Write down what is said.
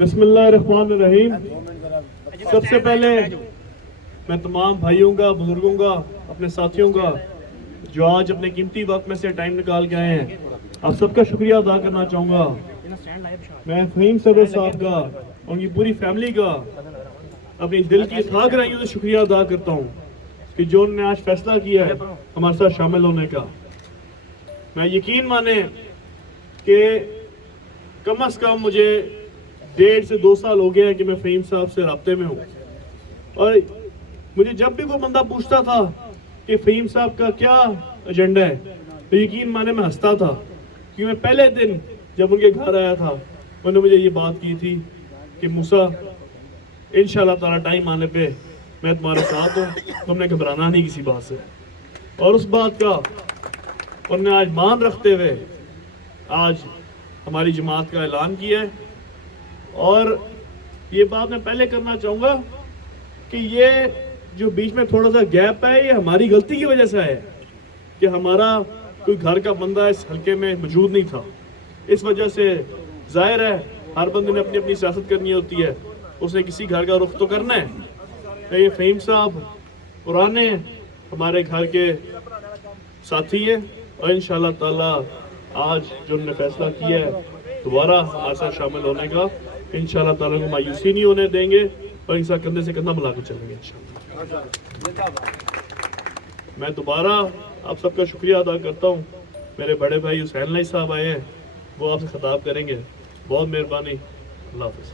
بسم اللہ الرحمن الرحیم. سب سے پہلے میں تمام بھائیوں کا، بزرگوں کا، اپنے ساتھیوں کا جو آج اپنے قیمتی وقت میں سے ٹائم نکال کے آئے ہیں، آپ سب کا شکریہ ادا کرنا چاہوں گا. میں فہیم صدر صاحب کا، ان کی پوری فیملی کا اپنی دل کی تھا گہرائیوں سے شکریہ ادا کرتا ہوں کہ جو انہوں نے آج فیصلہ کیا ہے ہمارے ساتھ شامل ہونے کا. میں یقین مانیں کہ کم از کم مجھے 1.5 سے 2 سال ہو گیا ہے کہ میں فہیم صاحب سے رابطے میں ہوں، اور مجھے جب بھی کوئی بندہ پوچھتا تھا کہ فہیم صاحب کا کیا ایجنڈا ہے تو یقین مانے میں ہنستا تھا، کیونکہ میں پہلے دن جب ان کے گھر آیا تھا انہوں نے مجھے یہ بات کی تھی کہ موسیٰ انشاءاللہ تعالیٰ ٹائم آنے پہ میں تمہارے ساتھ ہوں، تم نے گھبرانا نہیں کسی بات سے. اور اس بات کا انہوں نے آج مان رکھتے ہوئے آج ہماری جماعت کا اعلان کیا ہے. اور یہ بات میں پہلے کرنا چاہوں گا کہ یہ جو بیچ میں تھوڑا سا گیپ ہے یہ ہماری غلطی کی وجہ سے ہے کہ ہمارا کوئی گھر کا بندہ اس حلقے میں موجود نہیں تھا. اس وجہ سے ظاہر ہے ہر بندے نے اپنی اپنی سیاست کرنی ہوتی ہے، اس نے کسی گھر کا رخ تو کرنا ہے. یہ فہیم صاحب پرانے ہمارے گھر کے ساتھی ہیں اور انشاءاللہ تعالیٰ آج جو انہوں نے فیصلہ کیا ہے دوبارہ ہمارے ساتھ شامل ہونے کا، انشاءاللہ تعالیٰ کو مایوسی نہیں ہونے دیں گے اور ان ساتھ کندھے سے کندھا ملا کے چلیں گے انشاءاللہ. میں دوبارہ آپ سب کا شکریہ ادا کرتا ہوں. میرے بڑے بھائی حسین علی صاحب آئے ہیں، وہ آپ سے خطاب کریں گے. بہت مہربانی. اللہ حافظ.